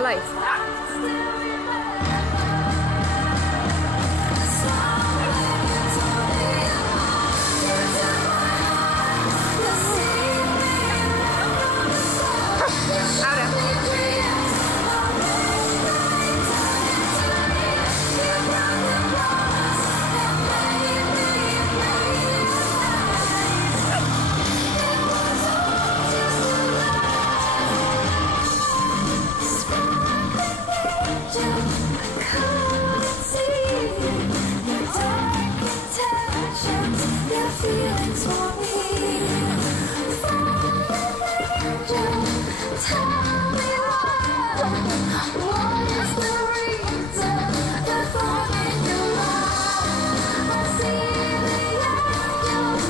life. Feelings for me. Tell me what is the reason the thought in your eyes? I see the angels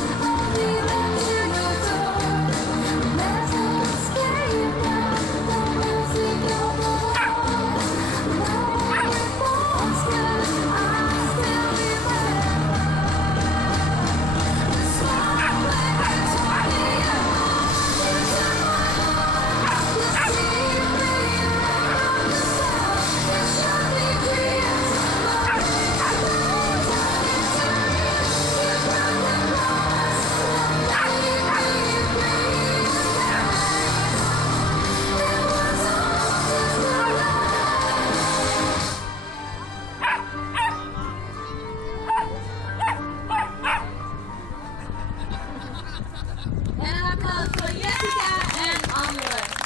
leaving to your door. There's no escape now, no mercy no more. No remorse, 'cause I still remember. And an applause for Jessica and Onward.